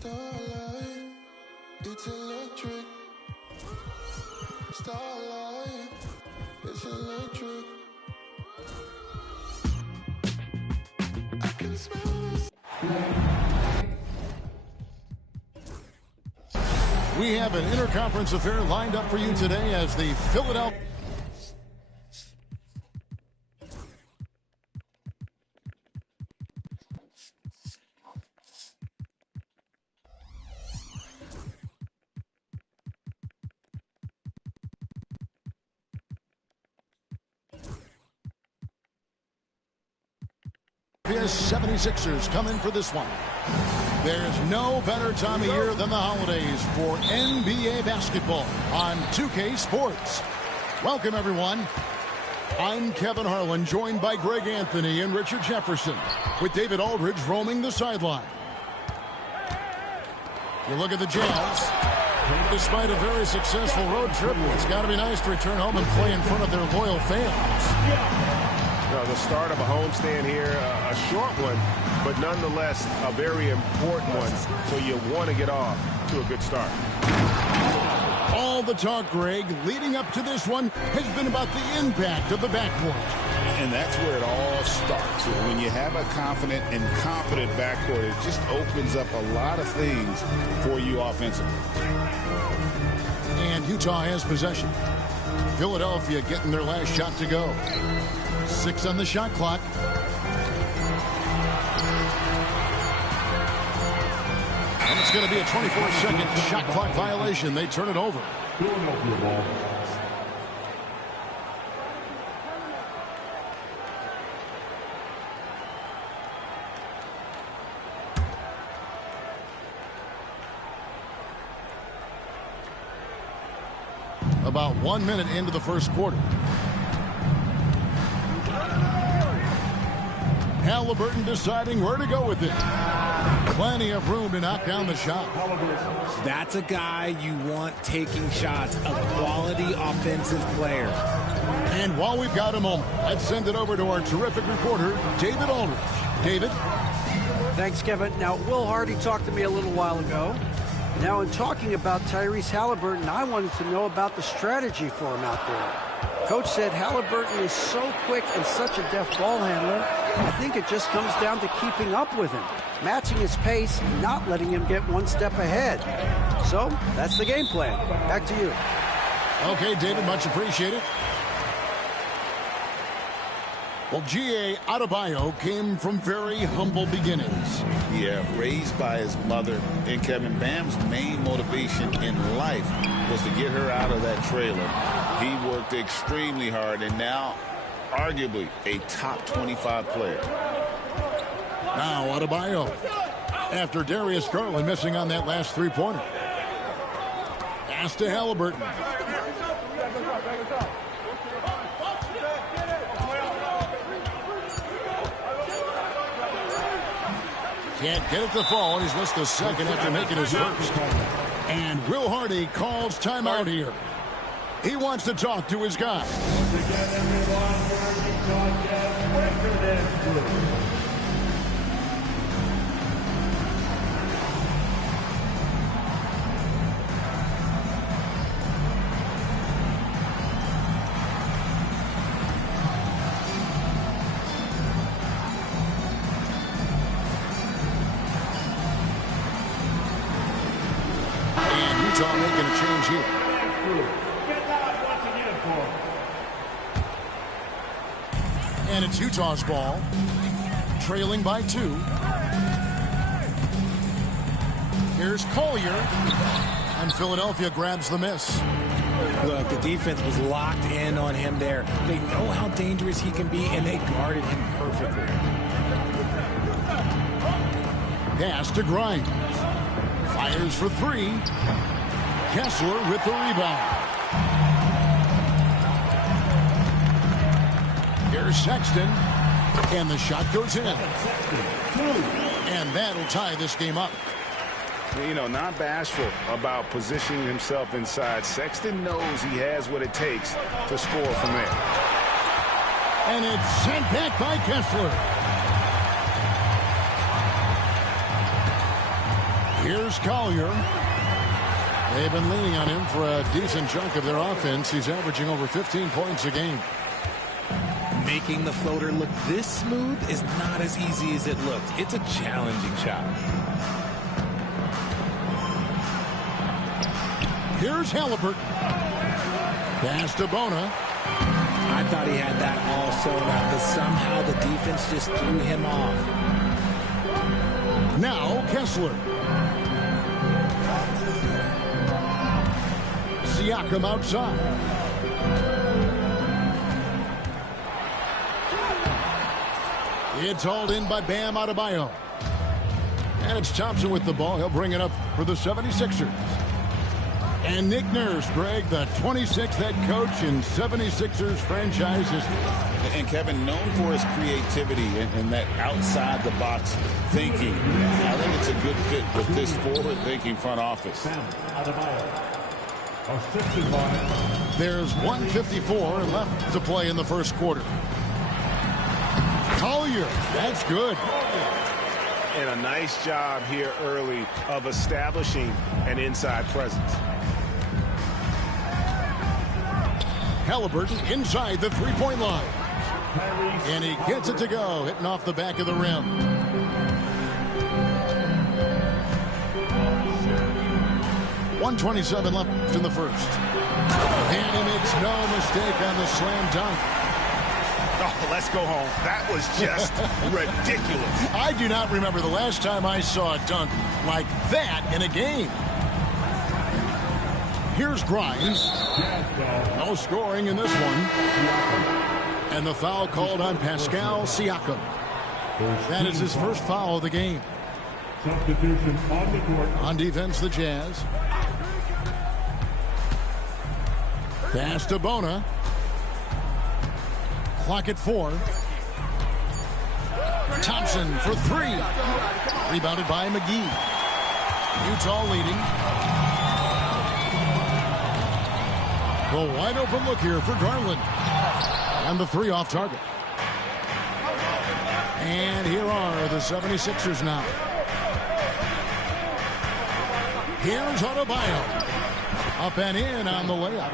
Starlight, it's electric. Starlight, it's electric. I can smell this. We have an interconference affair lined up for you today as the Philadelphia. The 76ers come in for this one. There's no better time of year than the holidays for NBA basketball on 2K Sports. Welcome, everyone. I'm Kevin Harlan, joined by Greg Anthony and Richard Jefferson, with David Aldridge roaming the sideline. You look at the Jazz. Despite a very successful road trip, it's got to be nice to return home and play in front of their loyal fans. The start of a homestand here, a short one, but nonetheless a very important one. So you want to get off to a good start. All the talk, Greg, leading up to this one has been about the impact of the backcourt. And that's where it all starts. When you have a confident and competent backcourt, it just opens up a lot of things for you offensively. And Utah has possession. Philadelphia getting their last shot to go. 6 on the shot clock. And it's going to be a 24-second shot clock violation. They turn it over. About 1 minute into the first quarter. Halliburton deciding where to go with it. Plenty of room to knock down the shot. That's a guy you want taking shots, a quality offensive player. And while we've got a moment, let's send it over to our terrific reporter, David Aldridge. David? Thanks, Kevin. Now, Will Hardy talked to me a little while ago. Now, in talking about Tyrese Halliburton, I wanted to know about the strategy for him out there. Coach said Halliburton is so quick and such a deft ball handler, I think it just comes down to keeping up with him, matching his pace, not letting him get one step ahead. So, that's the game plan. Back to you. Okay, David, much appreciated. Well, G.A. Adebayo came from very humble beginnings. Yeah, raised by his mother. And Kevin, Bam's main motivation in life was to get her out of that trailer. He worked extremely hard and now arguably a top 25 player. Now Adebayo, after Darius Garland missing on that last three-pointer. Pass to Halliburton. Can't get it to fall. He's missed the second after making his first. And Will Hardy calls timeout here. He wants to talk to his guys. And Utah making a change here. And it's Utah's ball, trailing by 2. Here's Collier, and Philadelphia grabs the miss. Look, the defense was locked in on him there. They know how dangerous he can be, and they guarded him perfectly. Pass to Grimes. Fires for 3. Kessler with the rebound. Here's Sexton, and the shot goes in. And that'll tie this game up. You know, not bashful about positioning himself inside. Sexton knows he has what it takes to score from there. And it's sent back by Kessler. Here's Collier. They've been leaning on him for a decent chunk of their offense. He's averaging over 15 points a game. Making the floater look this smooth is not as easy as it looked. It's a challenging shot. Here's Halliburton. Pass to Bona. I thought he had that all sewn up, but somehow the defense just threw him off. Now Kessler. Siakam outside. It's hauled in by Bam Adebayo. And it's Thompson with the ball. He'll bring it up for the 76ers. And Nick Nurse, Greg, the 26th head coach in 76ers franchise history. And Kevin, known for his creativity and that outside-the-box thinking. I think it's a good fit with this forward-thinking front office. There's 1:54 left to play in the first quarter. Collier, that's good. And a nice job here early of establishing an inside presence. Halliburton inside the three-point line. And he gets it to go, hitting off the back of the rim. .127 left in the first. And he makes no mistake on the slam dunk. Oh, let's go home. That was just ridiculous. I do not remember the last time I saw a dunk like that in a game. Here's Grimes. No scoring in this one. And the foul called on Pascal Siakam. That is his first foul of the game. Substitution on the court. On defense, the Jazz. Pass to Bona. Clock at 4. Thompson for 3. Rebounded by McGee. Utah leading. The wide open look here for Garland. And the 3 off target. And here are the 76ers now. Here's Adebayo. Up and in on the layup.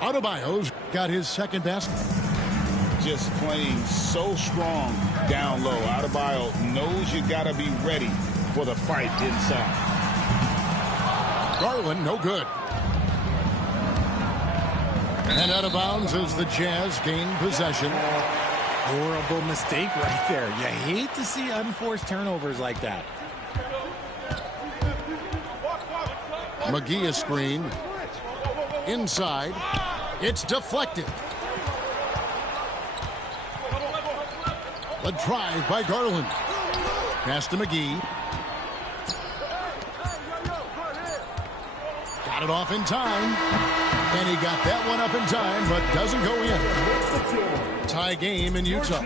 Adebayo's got his second basket. Just playing so strong down low. Adebayo knows you got to be ready for the fight inside. Garland, no good. And out of bounds as the Jazz gain possession. Horrible mistake right there. You hate to see unforced turnovers like that. McGee is screened. Inside. It's deflected. The drive by Garland. Pass to McGee. Got it off in time. And he got that one up in time, but doesn't go in. Tie game in Utah.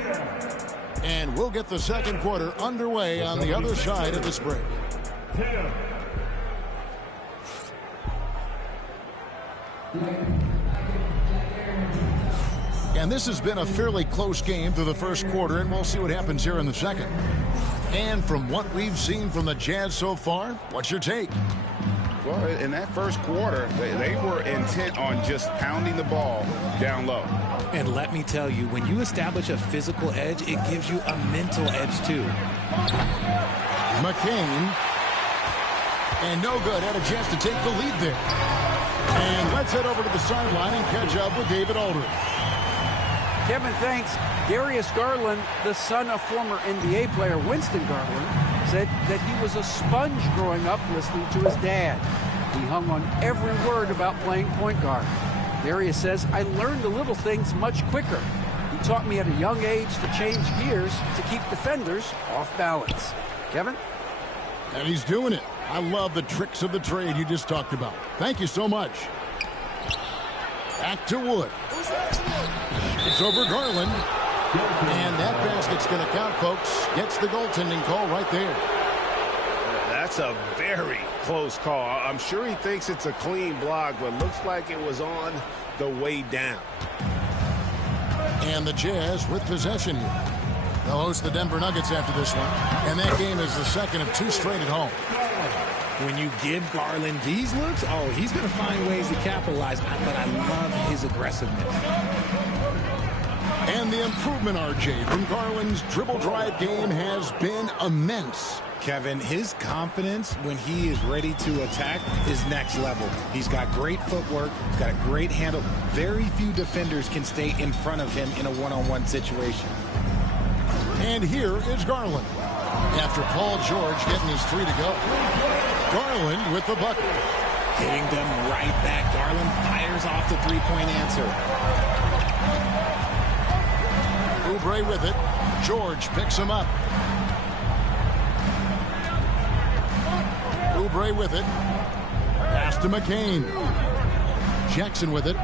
And we'll get the second quarter underway on the other side of this break. And this has been a fairly close game through the first quarter, and we'll see what happens here in the second. And from what we've seen from the Jazz so far, what's your take? Well, in that first quarter, they were intent on just pounding the ball down low. And let me tell you, when you establish a physical edge, it gives you a mental edge too. McCain. And no good. Had a chance to take the lead there. And let's head over to the sideline and catch up with David Aldridge. Kevin, thanks. Darius Garland, the son of former NBA player Winston Garland, said that he was a sponge growing up listening to his dad. He hung on every word about playing point guard. Darius says, I learned the little things much quicker. He taught me at a young age to change gears to keep defenders off balance. Kevin? And he's doing it. I love the tricks of the trade you just talked about. Thank you so much. Back to Wood. It's over Garland. And that basket's going to count, folks. Gets the goaltending call right there. That's a very close call. I'm sure he thinks it's a clean block, but looks like it was on the way down. And the Jazz with possession here. They'll host the Denver Nuggets after this one, and that game is the second of 2 straight at home. When you give Garland these looks, oh, he's going to find ways to capitalize, but I love his aggressiveness. And the improvement, RJ, from Garland's dribble drive game has been immense. Kevin, his confidence when he is ready to attack is next level. He's got great footwork, he's got a great handle. Very few defenders can stay in front of him in a one-on-one situation. And here is Garland. After Paul George getting his 3 to go. Garland with the bucket. Hitting them right back. Garland fires off the three-point answer. Oubre with it. George picks him up. Oubre with it. Pass to McCain. Jackson with it.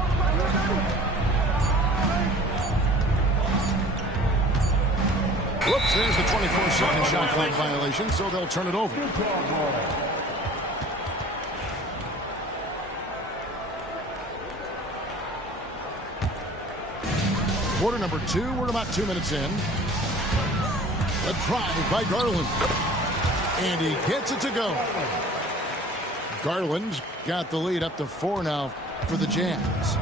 Whoops, there's the 24-second shot clock violation, so they'll turn it over. Quarter number 2, we're about 2 minutes in. A drive by Garland. And he gets it to go. Garland's got the lead up to 4 now for the Jazz.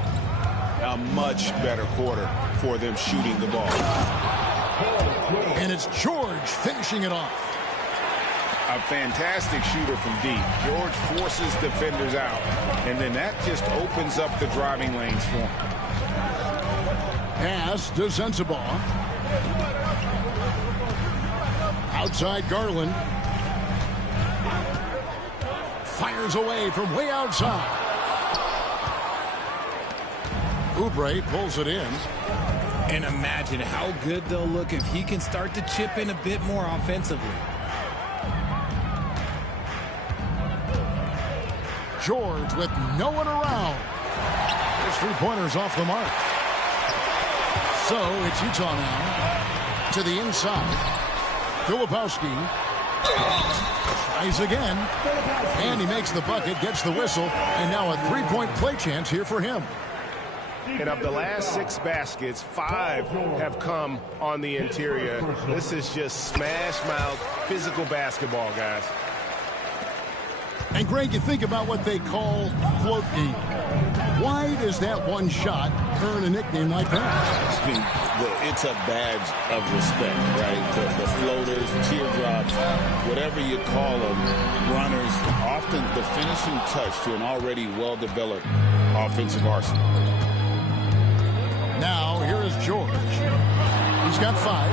A much better quarter for them shooting the ball. And it's George finishing it off. A fantastic shooter from deep. George forces defenders out, and then that just opens up the driving lanes for him. Pass to Sensabaugh. Outside Garland. Fires away from way outside. Oubre pulls it in. And imagine how good they'll look if he can start to chip in a bit more offensively. George with no one around. His 3-pointers off the mark. So it's Utah now to the inside. Filipowski tries again. And he makes the bucket, gets the whistle, and now a 3-point play chance here for him. And of the last 6 baskets, 5 have come on the interior. This is just smash-mouth physical basketball, guys. And, Greg, you think about what they call float game. Why does that one shot earn a nickname like that? I mean, it's a badge of respect, right? The floaters, teardrops, whatever you call them, runners, often the finishing touch to an already well-developed offensive arsenal. Now, here is George. He's got 5.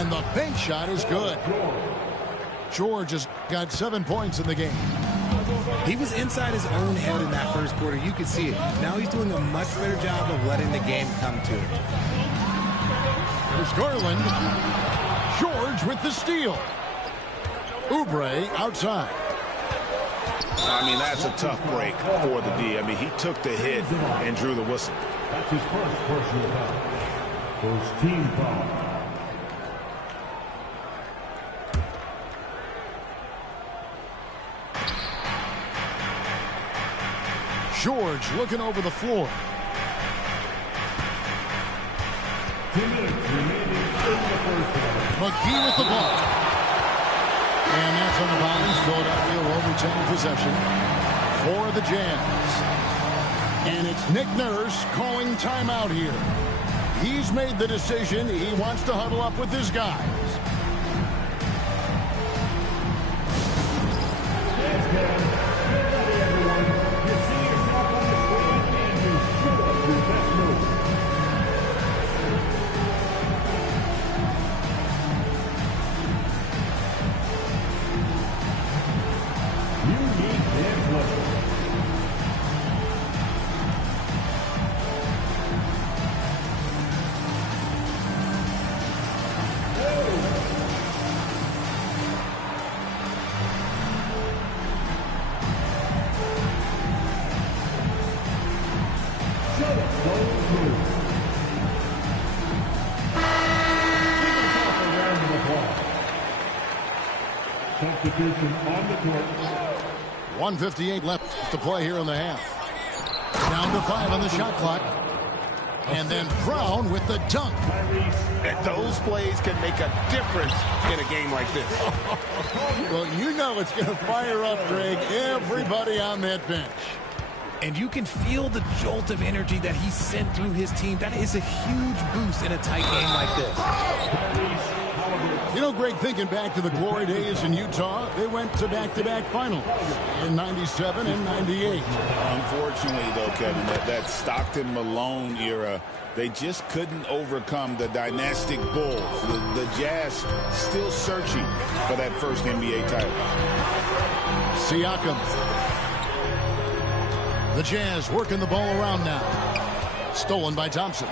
And the bank shot is good. George has got 7 points in the game. He was inside his own head in that first quarter. You could see it. Now he's doing a much better job of letting the game come to it. There's Garland. George with the steal. Oubre outside. I mean, that's a tough break for the D. I mean, he took the hit and drew the whistle. That's his first personal foul. First team foul. George looking over the floor. 2 minutes remaining in the first half. McGee with the ball. And that's on the bounds. Philadelphia will retain possession for the Jazz. And it's Nick Nurse calling timeout here. He's made the decision. He wants to huddle up with his guys. Substitution on the court. 1:58 left to play here in the half. Down to 5 on the shot clock. And then Brown with the dunk. And those plays can make a difference in a game like this. Well, you know it's going to fire up, Greg, everybody on that bench. And you can feel the jolt of energy that he sent through his team. That is a huge boost in a tight game like this. You know, Greg, thinking back to the glory days in Utah, they went to back-to-back finals in 97 and 98. Unfortunately, though, Kevin, that Stockton-Malone era, they just couldn't overcome the dynastic Bulls. The Jazz still searching for that first NBA title. Siakam. The Jazz working the ball around now. Stolen by Thompson.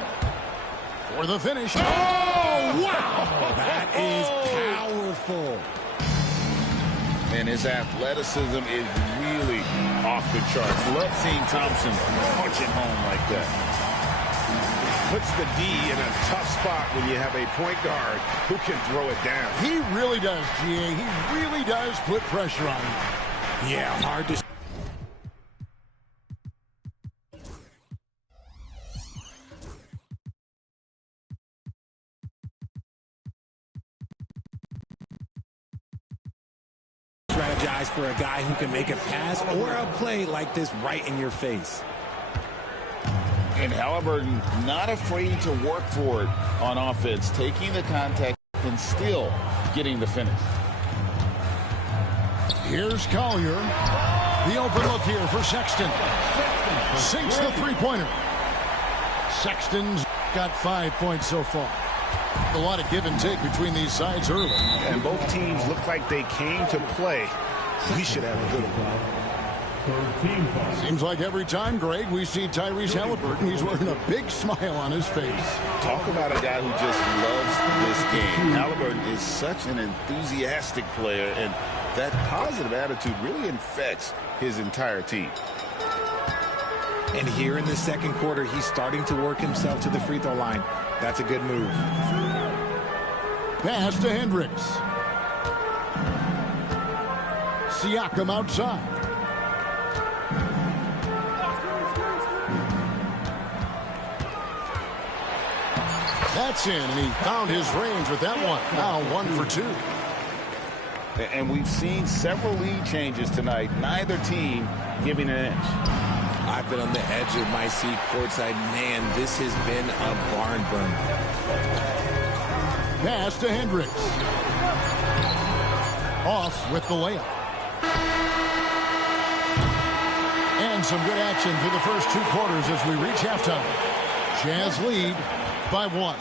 For the finish. Oh, wow! That is powerful. And his athleticism is really off the charts. Love seeing Thompson punch it home like that. Puts the D in a tough spot when you have a point guard who can throw it down. He really does, GA. He really does put pressure on him. Yeah, hard to... strategize for a guy who can make a pass or a play like this right in your face. And Halliburton not afraid to work for it on offense, taking the contact and still getting the finish. Here's Collier. The open look here for Sexton. Sinks the three-pointer. Sexton's got 5 points so far. A lot of give and take between these sides early. And both teams look like they came to play. We should have a good one. Seems like every time, Greg, we see Tyrese Halliburton, he's wearing a big smile on his face. Talk about a guy who just loves this game. Halliburton is such an enthusiastic player, and that positive attitude really infects his entire team. And here in the second quarter, he's starting to work himself to the free throw line. That's a good move. Pass to Hendricks. Siakam outside. That's in, and he found his range with that one. Now 1 for 2. And we've seen several lead changes tonight. Neither team giving an inch. I've been on the edge of my seat courtside. Man, this has been a barn burner. Pass to Hendricks. Off with the layup. And some good action through the first 2 quarters as we reach halftime. Jazz lead by 1.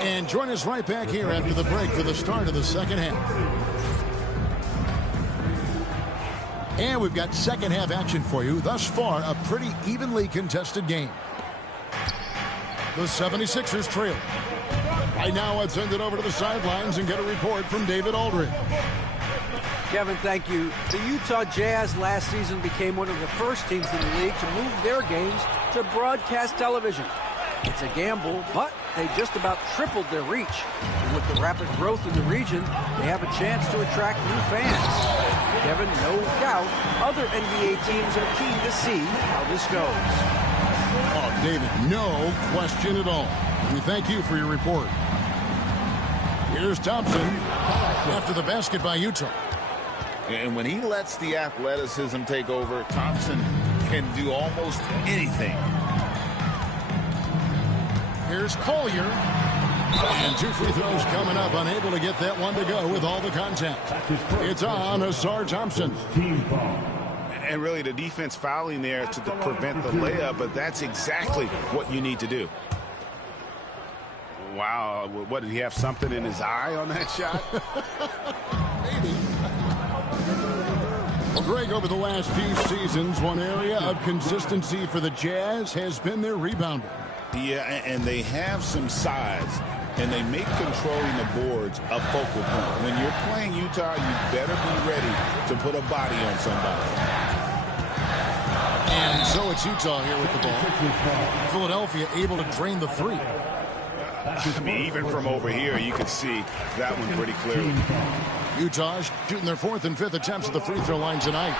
And join us right back here after the break for the start of the second half. And we've got second half action for you. Thus far, a pretty evenly contested game. The 76ers trail. Right now, let's send it over to the sidelines and get a report from David Aldridge. Kevin, thank you. The Utah Jazz last season became one of the first teams in the league to move their games to broadcast television. It's a gamble, but they just about tripled their reach. And with the rapid growth in the region, they have a chance to attract new fans. Kevin, no doubt, other NBA teams are keen to see how this goes. Oh, David, no question at all. We thank you for your report. Here's Thompson after the basket by Utah. And when he lets the athleticism take over, Thompson can do almost anything. Here's Collier. And 2 free throws coming up. Unable to get that one to go with all the contact. It's on Ausar Thompson. And really the defense fouling there to prevent the layup, but that's exactly what you need to do. Wow, what, did he have something in his eye on that shot? Maybe. Well, Greg, over the last few seasons, one area of consistency for the Jazz has been their rebounding. Yeah, and they have some size, and they make controlling the boards a focal point. When you're playing Utah, you better be ready to put a body on somebody. And so it's Utah here with the ball. Philadelphia able to drain the three. I mean, even from over here, you can see that one pretty clearly. Utah shooting their 4th and 5th attempts at the free throw line tonight.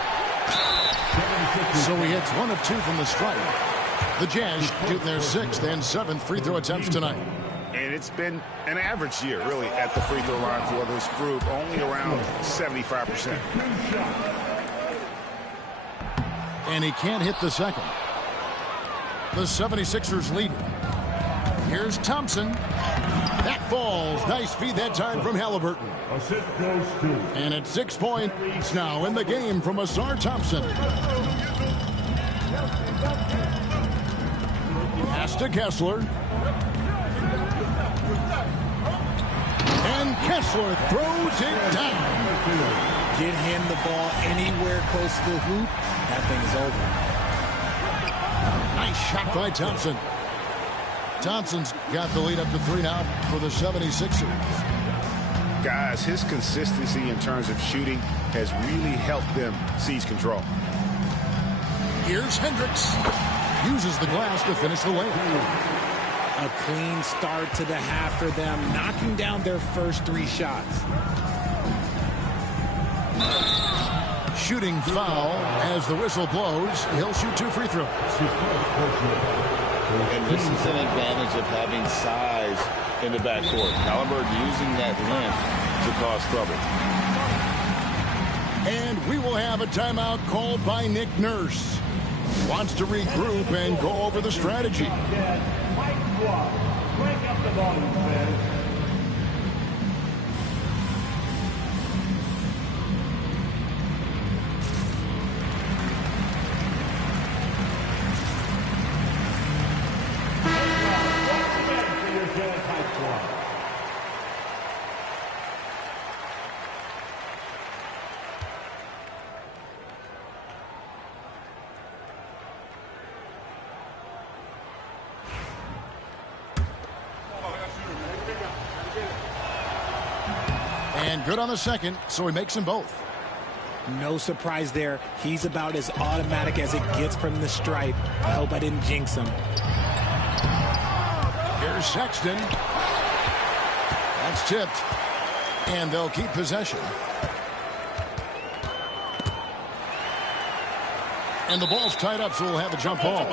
So he hits 1 of 2 from the stripe. The Jazz shooting their 6th and 7th free throw attempts tonight. And it's been an average year, really, at the free throw line for this group, only around 75%. And he can't hit the second. The 76ers lead. Here's Thompson. That falls. Nice feed that time from Halliburton. Assist goes to. And it's 6 points now in the game from Ausar Thompson. Pass to Kessler. And Kessler throws it down. Get him the ball anywhere close to the hoop. That thing is over. Nice shot by Thompson. Thompson's got the lead up to 3 now for the 76ers. Guys, his consistency in terms of shooting has really helped them seize control. Here's Hendricks. Uses the glass to finish the layup. A clean start to the half for them, knocking down their first 3 shots. Shooting foul as the whistle blows. He'll shoot 2 free throws. And this is an advantage of having size in the backcourt. Halliburton using that length to cause trouble. And we will have a timeout called by Nick Nurse. Wants to regroup and go over the strategy. Mike Watt, break up the volume, fans. And good on the second, so he makes them both. No surprise there. He's about as automatic as it gets from the stripe. I hope I didn't jinx him. Here's Sexton. That's tipped. And they'll keep possession. And the ball's tied up, so we'll have a jump ball.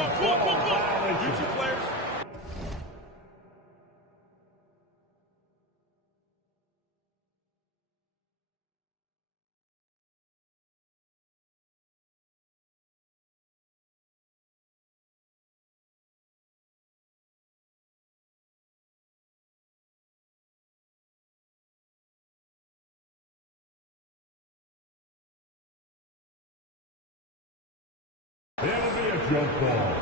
That'll be a jump ball.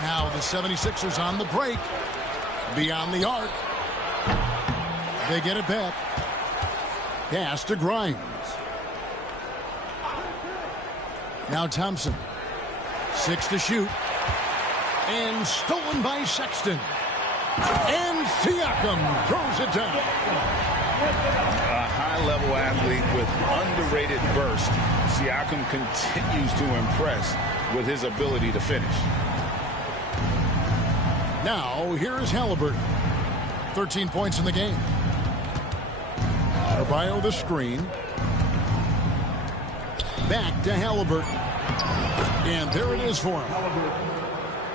Now the 76ers on the break. Beyond the arc. They get it back. Pass to Grimes. Now Thompson. 6 to shoot. And stolen by Sexton. And Siakam throws it down. A high-level athlete with underrated burst. Siakam continues to impress with his ability to finish. Now, here is Halliburton. 13 points in the game. Adebayo the screen. Back to Halliburton. And there it is for him.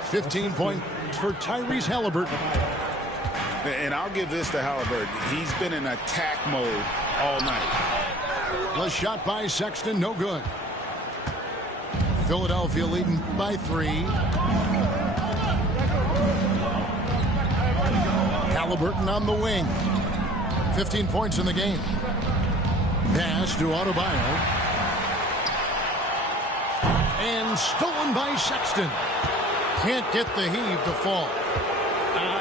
15 points for Tyrese Halliburton. And I'll give this to Halliburton. He's been in attack mode all night. The shot by Sexton, no good. Philadelphia leading by 3. Halliburton on the wing. 15 points in the game. Pass to Adebayo. And stolen by Sexton. Can't get the heave to fall.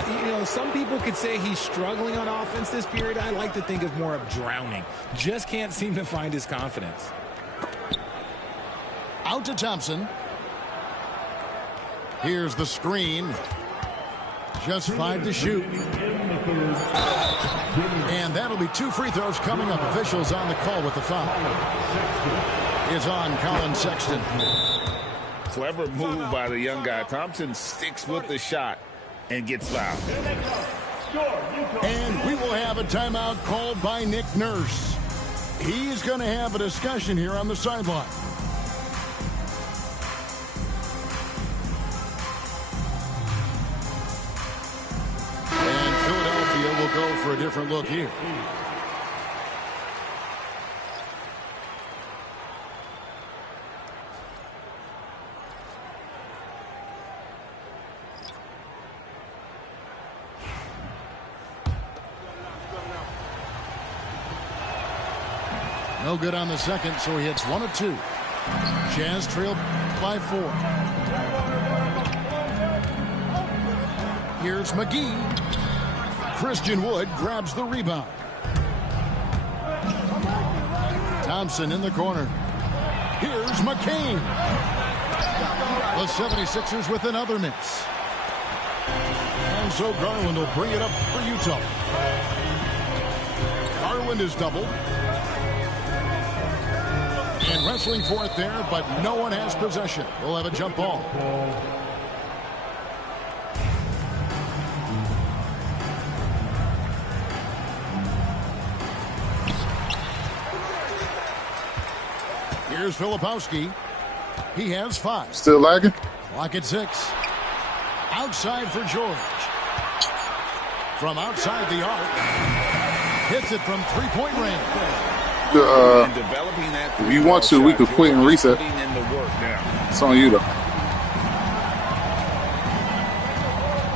You know, some people could say he's struggling on offense this period. I like to think of more of drowning. Just can't seem to find his confidence. Out to Thompson. Here's the screen. Just 5 to shoot. And that'll be 2 free throws coming up. Officials on the call with the foul. Is on Colin Sexton. Clever move by the young guy. Thompson sticks with the shot and gets fouled. And we will have a timeout called by Nick Nurse. He's going to have a discussion here on the sideline. And Philadelphia will go for a different look here. No good on the second, so he hits 1 of 2. Jazz trailed by 4. Here's McGee. Christian Wood grabs the rebound. Thompson in the corner. Here's McCain. The 76ers with another miss. And so Garland will bring it up for Utah. Garland is doubled. And wrestling for it there, but no one has possession. We'll have a jump ball. Here's Filipowski. He has 5. Still lagging? Clock at 6. Outside for George. From outside the arc. Hits it from three-point range. If you want to, we could quit and reset. It's on you, though.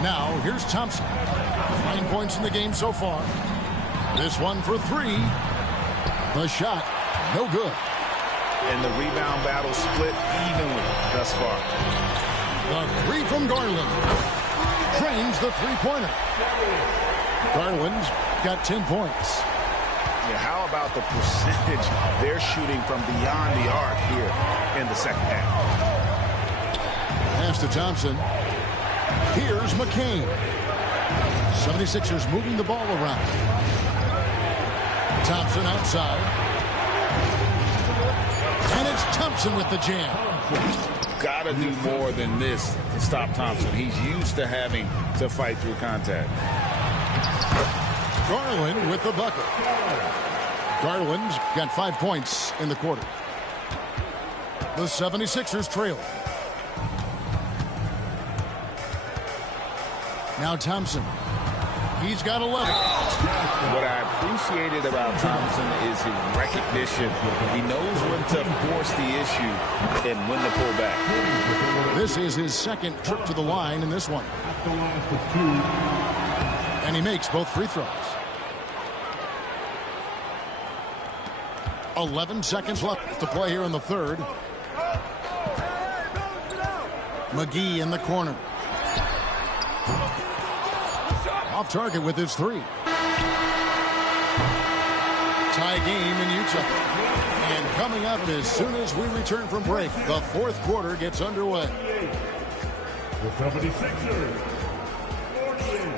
Now, here's Thompson. 9 points in the game so far. This one for 3. The shot, no good. And the rebound battle split evenly thus far. The 3 from Garland. Drains the three-pointer. Garland's got 10 points. Yeah, how about the percentage they're shooting from beyond the arc here in the second half? Pass to Thompson. Here's McCain. 76ers moving the ball around. Thompson outside. And it's Thompson with the jam. Gotta do more than this to stop Thompson. He's used to having to fight through contact. Garland with the bucket. Garland's got 5 points in the quarter. The 76ers trail. Now Thompson. He's got 11. What I appreciated about Thompson is his recognition. He knows when to force the issue and when to pull back. This is his second trip to the line in this one. And he makes both free throws. 11 seconds left to play here in the third. McGee in the corner. Off target with his 3. Tie game in Utah. And coming up as soon as we return from break, the fourth quarter gets underway. The 76ers. 48.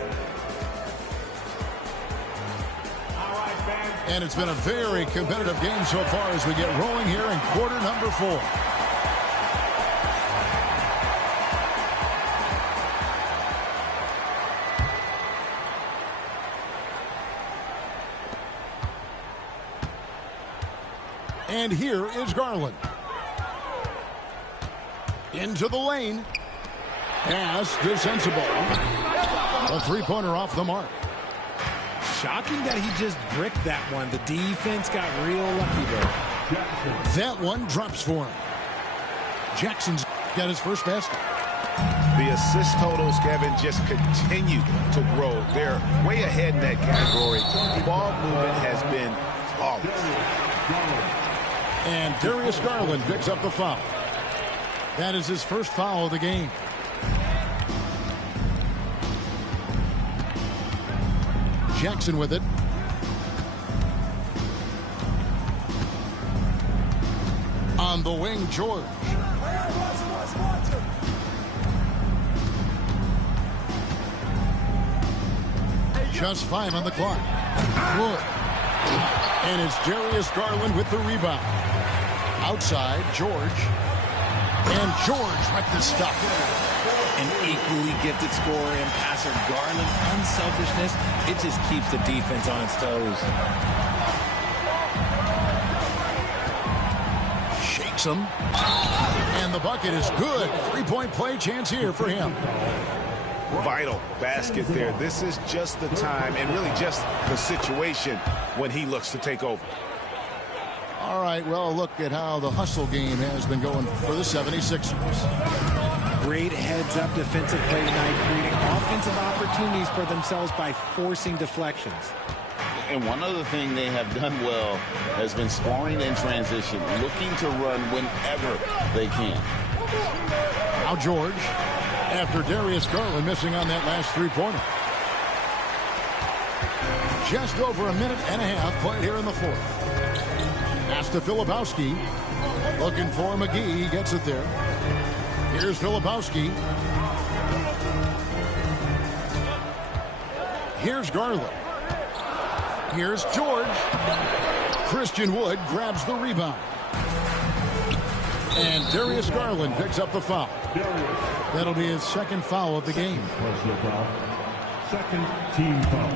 And it's been a very competitive game so far as we get rolling here in quarter number 4. And here is Garland. Into the lane. Pass to Sensible. A three-pointer off the mark. Shocking that he just bricked that one. The defense got real lucky there. That one drops for him. Jackson's got his first basket. The assist totals, Kevin, just continue to grow. They're way ahead in that category. Ball movement has been flawless. And Darius Garland picks up the foul. That is his first foul of the game. Jackson with it. On the wing, George. Just 5 on the clock. Wood. And it's Darius Garland with the rebound. Outside, George. And George with the stuff. An equally gifted scorer and passer, Garland, unselfishness, it just keeps the defense on its toes. Shakes him. And the bucket is good. Three-point play chance here for him. Vital basket there. This is just the time and really just the situation when he looks to take over. All right, well, look at how the hustle game has been going for the 76ers. Great heads-up defensive play tonight, creating offensive opportunities for themselves by forcing deflections. And one other thing they have done well has been scoring in transition, looking to run whenever they can. Now George, after Darius Garland missing on that last three-pointer. Just over a minute and a half played here in the fourth. Pass to Filipowski. Looking for McGee. He gets it there. Here's Filipowski. Here's Garland. Here's George. Christian Wood grabs the rebound. And Darius Garland picks up the foul. That'll be his second foul of the game. Personal foul. Second team foul.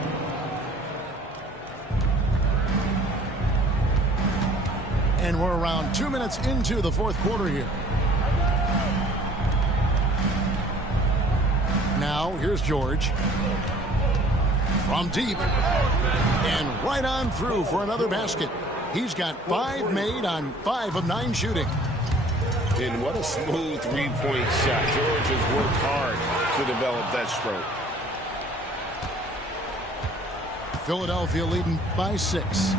And we're around 2 minutes into the fourth quarter here. Now, here's George. From deep. And right on through for another basket. He's got 5 made on 5 of 9 shooting. And what a smooth three-point shot. George has worked hard to develop that stroke. Philadelphia leading by 6.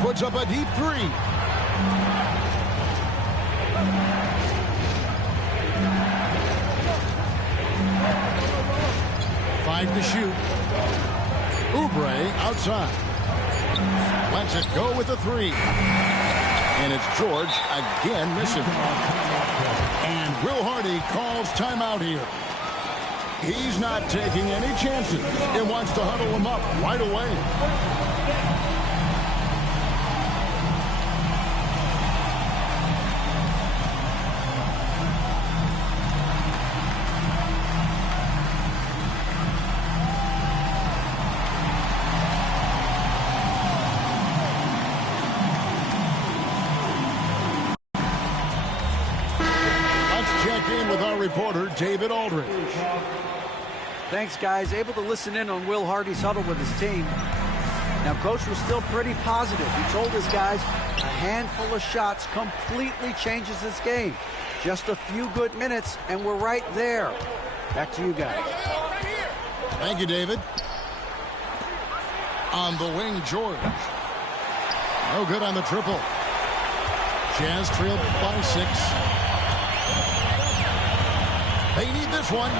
Puts up a deep 3. Five to shoot. Oubre outside. Lets it go with the 3. And it's George again missing. And Will Hardy calls timeout here. He's not taking any chances and wants to huddle him up right away. Reporter David Aldridge. Thanks, guys. Able to listen in on Will Hardy's huddle with his team. Now, Coach was still pretty positive. He told his guys a handful of shots completely changes this game. Just a few good minutes, and we're right there. Back to you guys. Thank you, David. On the wing, George. No good on the triple. Jazz trailed by 6. They need this one.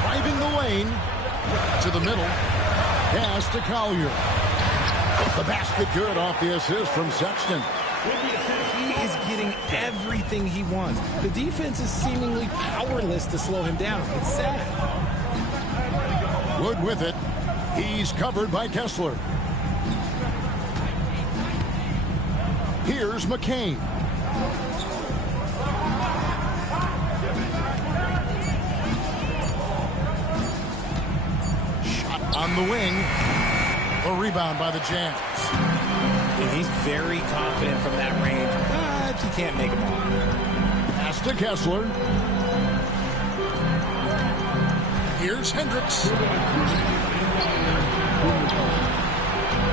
Driving the lane to the middle. Pass to Collier. The basket good off the assist from Sexton. He is getting everything he wants. The defense is seemingly powerless to slow him down. It's sad. Wood with it. He's covered by Kessler. Here's McCain. On the wing, a rebound by the Jazz. And he's very confident from that range, but he can't make them all. Pass to Kessler. Here's Hendricks.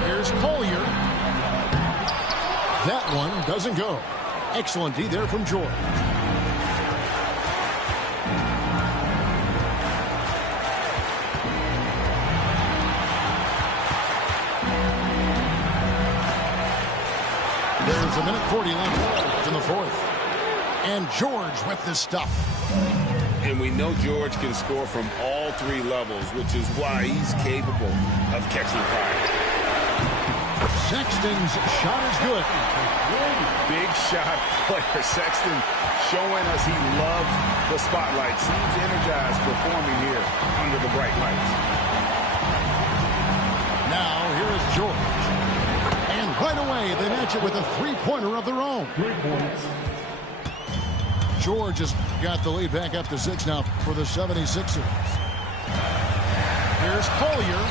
Here's Collier. That one doesn't go. Excellent D there from George. There's a minute 40 left in the fourth. And George with this stuff. And we know George can score from all 3 levels, which is why he's capable of catching fire. Sexton's shot is good. Big shot player. Sexton showing us he loves the spotlight. Seems energized performing here under the bright lights. Now here is George. And right away they match it with a 3-pointer of their own. 3 points. George has got the lead back up to 6 now for the 76ers. Here's Collier.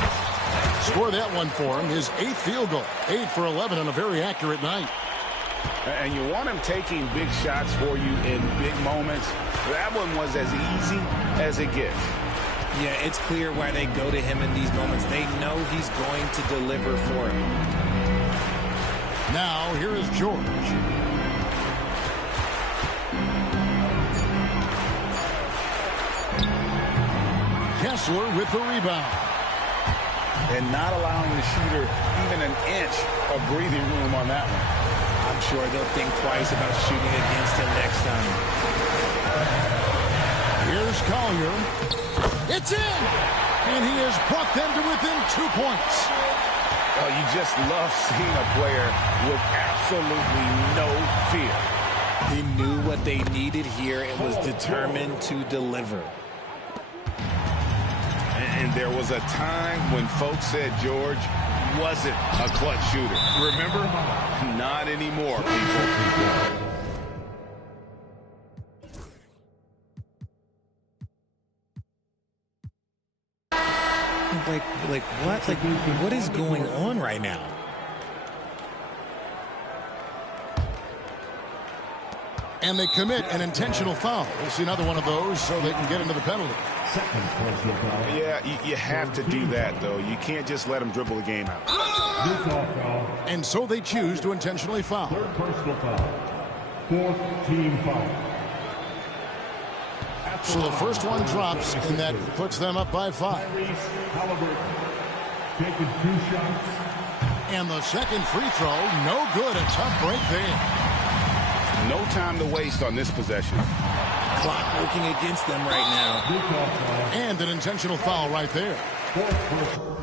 Score that one for him. His 8th field goal. 8 for 11 on a very accurate night. And you want him taking big shots for you in big moments. That one was as easy as it gets. Yeah, it's clear why they go to him in these moments. They know he's going to deliver for them. Now, here is George. Kessler with the rebound. And not allowing the shooter even an inch of breathing room on that one. I'm sure they'll think twice about shooting against him next time. Here's Collier. It's in! And he has brought them to within 2 points. Oh, you just love seeing a player with absolutely no fear. He knew what they needed here and was determined to deliver. And there was a time when folks said George wasn't a clutch shooter. Remember? Not anymore, people. Like what? Like, what is going on right now? And they commit an intentional foul. We'll see another one of those so they can get into the penalty. Yeah, you have to do that, though. You can't just let them dribble the game out. And so they choose to intentionally foul. Third personal foul. Fourth team foul. So the first one drops, and that puts them up by 5. Halliburton taking 2 shots. And the second free throw, no good. A tough break there. No time to waste on this possession. Clock working against them right now. And an intentional foul right there. Fourth personal.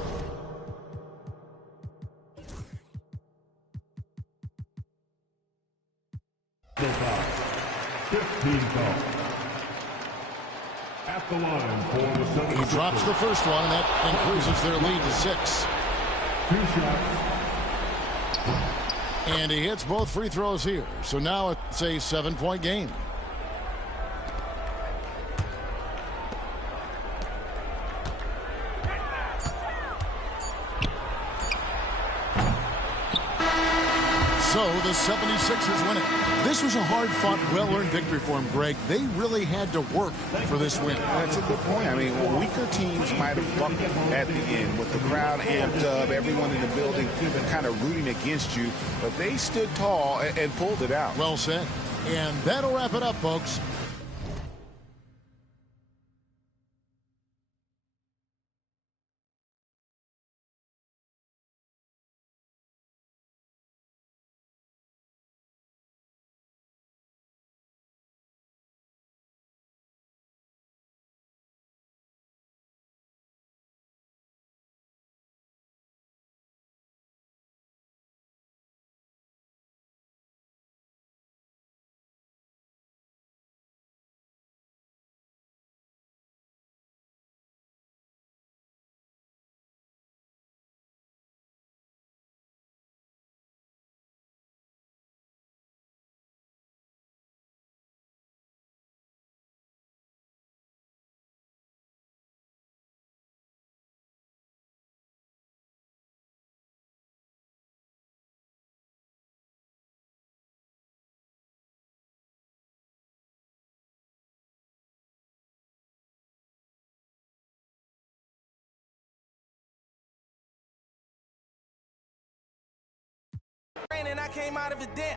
Foul. 15 foul. At the line for the 76ers. He drops the first one, and that increases their lead to 6. 2 shots. And he hits both free throws here. So now it's a 7-point game. So the 76ers win it. This was a hard-fought, well-earned victory for him, Greg. They really had to work for this win. That's a good point. I mean, weaker teams might have bucked at the end with the crowd amped up, everyone in the building kind of rooting against you. But they stood tall and pulled it out. Well said. And that'll wrap it up, folks. And I came out of it dead.